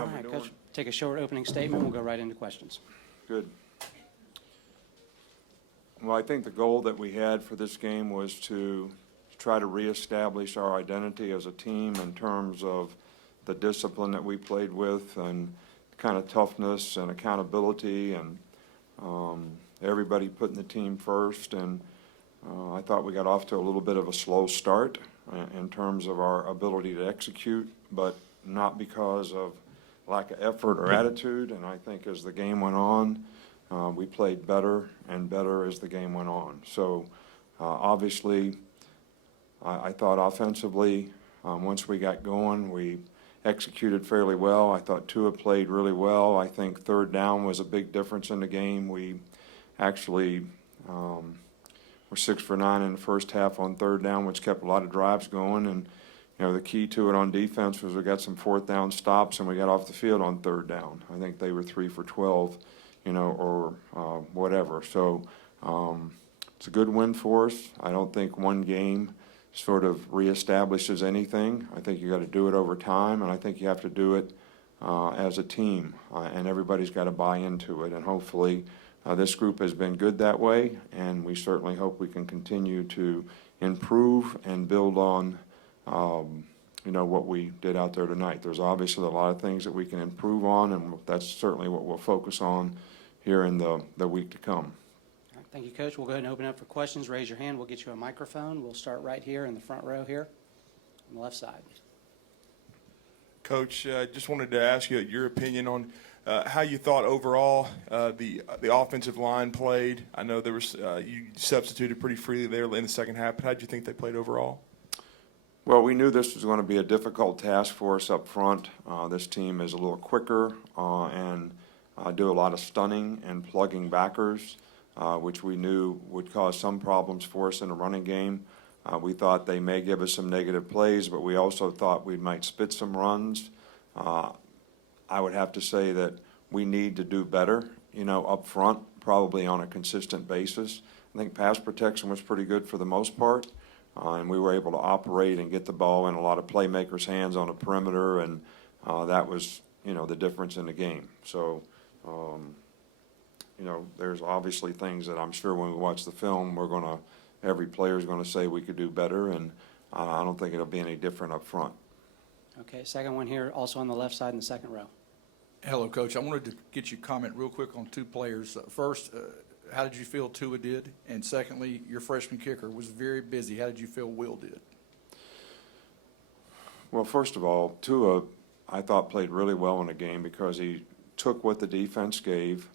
All right, Coach, take a short opening statement. We'll go right into questions. Good. Well, I think the goal that we had for this game was to try to reestablish our identity as a team in terms of the discipline that we played with and kind of toughness and accountability and everybody putting the team first. And I thought we got off to a little bit of a slow start in terms of our ability to execute, but not because of lack of effort or attitude. And I think as the game went on, we played better and better as the game went on. So obviously, I thought offensively, once we got going, we executed fairly well. I thought Tua played really well. I think third down was a big difference in the game. We actually were 6 for 9 in the first half on third down, which kept a lot of drives going. And the key to it on defense was we got some fourth down stops and we got off the field on third down. I think they were 3 for 12, or whatever. So it's a good win for us. I don't think one game sort of reestablishes anything. I think you got to do it over time, and I think you have to do it as a team, and everybody's got to buy into it. And hopefully this group has been good that way, and we certainly hope we can continue to improve and build on what we did out there tonight. There's obviously a lot of things that we can improve on, and that's certainly what we'll focus on here in the week to come. All right, thank you, Coach. We'll go ahead and open up for questions. Raise your hand. We'll get you a microphone. We'll start right here in the front row here on the left side. Coach, just wanted to ask you your opinion on how you thought overall the offensive line played. I know there was you substituted pretty freely there in the second half, but how did you think they played overall? Well, we knew this was going to be a difficult task for us up front. This team is a little quicker and do a lot of stunning and plugging backers, which we knew would cause some problems for us in the running game. We thought they may give us some negative plays, but we also thought we might spit some runs. I would have to say that we need to do better, up front, probably on a consistent basis. I think pass protection was pretty good for the most part. And we were able to operate and get the ball in a lot of playmakers' hands on the perimeter, and that was, the difference in the game. So, there's obviously things that I'm sure when we watch the film, every player is going to say we could do better, and I don't think it'll be any different up front. Okay, second one here, also on the left side in the second row. Hello, Coach. I wanted to get you to comment real quick on two players. First, how did you feel Tua did? And secondly, your freshman kicker was very busy. How did you feel Will did? Well, first of all, Tua, I thought, played really well in the game because he took what the defense gave.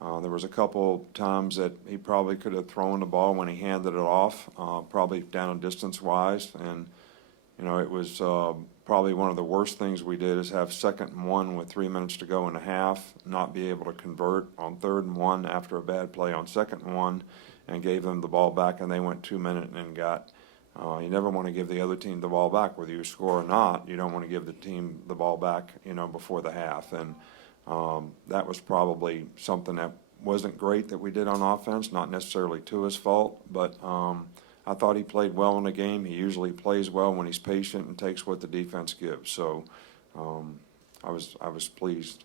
There was a couple times that he probably could have thrown the ball when he handed it off, probably down distance-wise. And, it was probably one of the worst things we did is have 2nd and 1 with 3 minutes to go in the half, not be able to convert on 3rd and 1 after a bad play on 2nd and 1, and gave them the ball back, and they went 2 minutes and got. You never want to give the other team the ball back, whether you score or not. You don't want to give the team the ball back, before the half. And that was probably something that wasn't great that we did on offense, not necessarily Tua's fault, but I thought he played well in the game. He usually plays well when he's patient and takes what the defense gives. So I was pleased.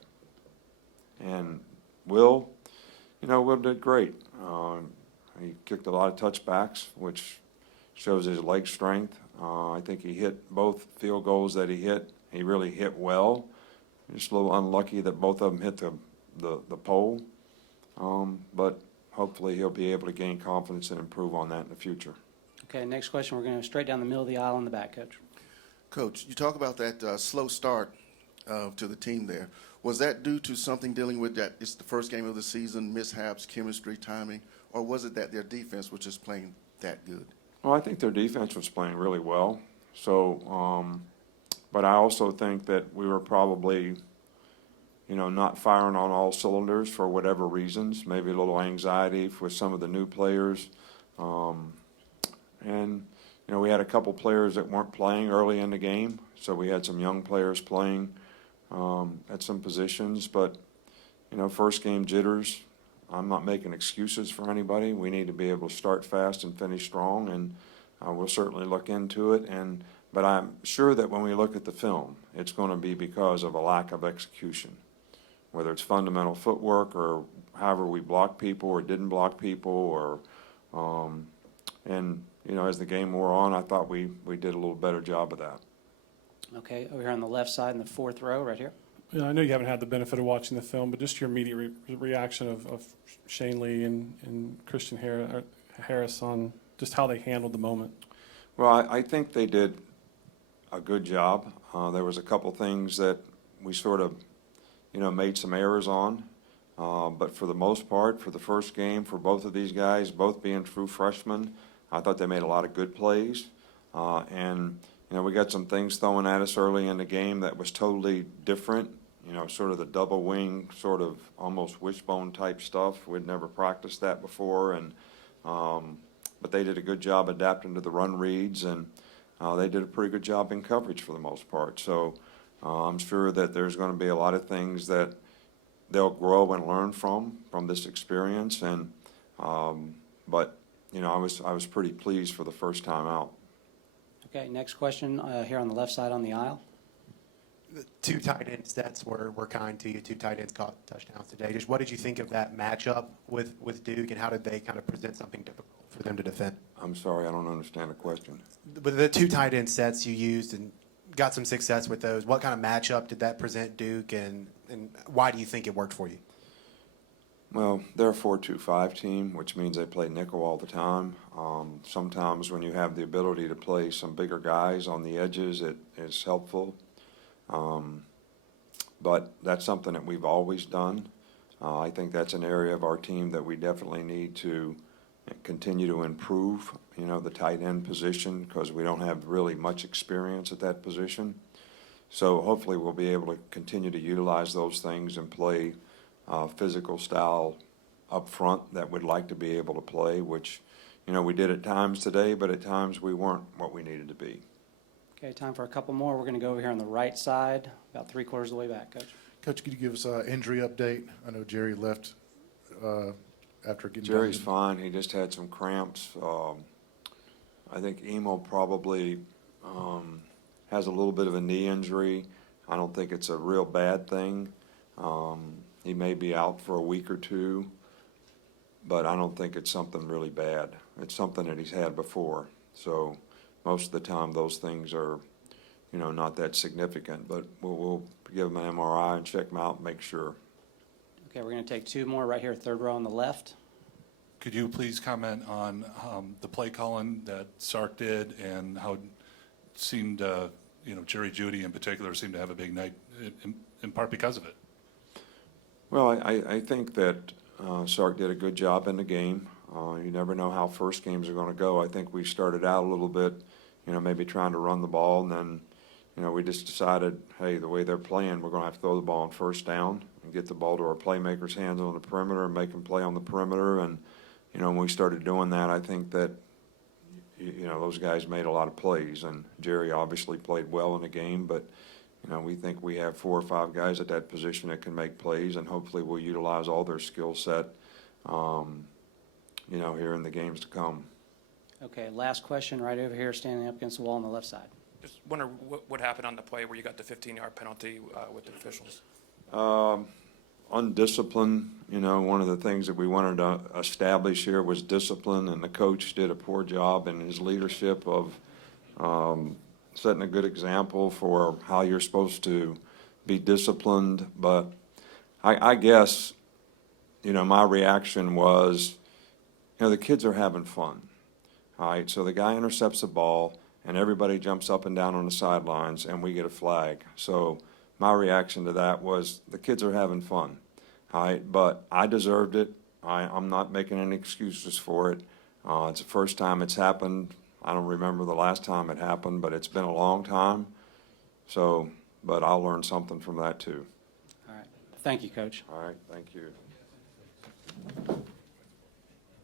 And Will, Will did great. He kicked a lot of touchbacks, which shows his leg strength. I think he hit both field goals that he hit. He really hit well. Just a little unlucky that both of them hit the pole. But hopefully he'll be able to gain confidence and improve on that in the future. Okay, next question. We're going to go straight down the middle of the aisle in the back, Coach. Coach, you talk about that slow start to the team there. Was that due to something dealing with that it's the first game of the season, mishaps, chemistry, timing, or was it that their defense was just playing that good? Well, I think their defense was playing really well. So, but I also think that we were probably, not firing on all cylinders for whatever reasons, maybe a little anxiety with some of the new players. And, we had a couple players that weren't playing early in the game, so we had some young players playing at some positions. But, first game jitters, I'm not making excuses for anybody. We need to be able to start fast and finish strong, and we'll certainly look into it. And But I'm sure that when we look at the film, it's going to be because of a lack of execution, whether it's fundamental footwork or however we block people or didn't block people, or and you know, as the game wore on, I thought we did a little better job of that. Okay, over here on the left side in the fourth row, right here. Yeah, I know you haven't had the benefit of watching the film, but just your immediate reaction of Shane Lee and Christian Harris on just how they handled the moment. Well, I think they did a good job. There was a couple things that we sort of, you know, made some errors on. But for the most part, for the first game, for both of these guys, both being true freshmen, I thought they made a lot of good plays. And, you know, we got some things thrown at us early in the game that was totally different, you know, sort of the double wing, sort of almost wishbone type stuff. We'd never practiced that before. And but they did a good job adapting to the run reads, and they did a pretty good job in coverage for the most part. So I'm sure that there's going to be a lot of things that they'll grow and learn from this experience. And but you know, I was pretty pleased for the first time out. Okay, next question here on the left side on the aisle. The two tight end sets were kind to you. Two tight ends caught touchdowns today. Just what did you think of that matchup with Duke, and how did they kind of present something difficult for them to defend? I'm sorry, I don't understand the question. With the two tight end sets you used and got some success with those, what kind of matchup did that present Duke, and why do you think it worked for you? Well, they're a 4-2-5 team, which means they play nickel all the time. Sometimes when you have the ability to play some bigger guys on the edges, it is helpful. But that's something that we've always done. I think that's an area of our team that we definitely need to continue to improve, you know, the tight end position, because we don't have really much experience at that position. So hopefully we'll be able to continue to utilize those things and play physical style up front that we'd like to be able to play, which, you know, we did at times today, but at times we weren't what we needed to be. Okay, time for a couple more. We're going to go over here on the right side, about 3/4 of the way back, Coach. Coach, could you give us an injury update? I know Jerry left after getting Jerry's done. fine. He just had some cramps. I think Emo probably has a little bit of a knee injury. I don't think it's a real bad thing. He may be out for a week or two, but I don't think it's something really bad. It's something that he's had before. So most of the time those things are, you know, not that significant, but we'll give him an MRI and check him out and make sure. Okay, we're going to take two more right here, third row on the left. Could you please comment on the play calling that Sark did and how it seemed, you know, Jerry Jeudy in particular seemed to have a big night in part because of it? Well, I think that Sark did a good job in the game. You never know how first games are going to go. I think we started out a little bit, you know, maybe trying to run the ball, and then, you know, we just decided, hey, the way they're playing, we're going to have to throw the ball on first down and get the ball to our playmakers' hands on the perimeter and make them play on the perimeter. And, you know, when we started doing that, I think that, you know, those guys made a lot of plays. And Jerry obviously played well in the game, but, you know, we think we have 4 or 5 guys at that position that can make plays, and hopefully we'll utilize all their skill set, you know, here in the games to come. Okay, last question right over here, standing up against the wall on the left side. Just wonder what happened on the play where you got the 15-yard penalty with the officials. Undisciplined, you know, one of the things that we wanted to establish here was discipline, and the coach did a poor job in his leadership of setting a good example for how you're supposed to be disciplined. But I guess, you know, my reaction was, you know, the kids are having fun. All right, so the guy intercepts the ball, and everybody jumps up and down on the sidelines, and we get a flag. So my reaction to that was the kids are having fun. All right, but I deserved it. I'm not making any excuses for it. It's the first time it's happened. I don't remember the last time it happened, but it's been a long time. So, but I'll learn something from that too. All right, thank you, Coach. All right, thank you.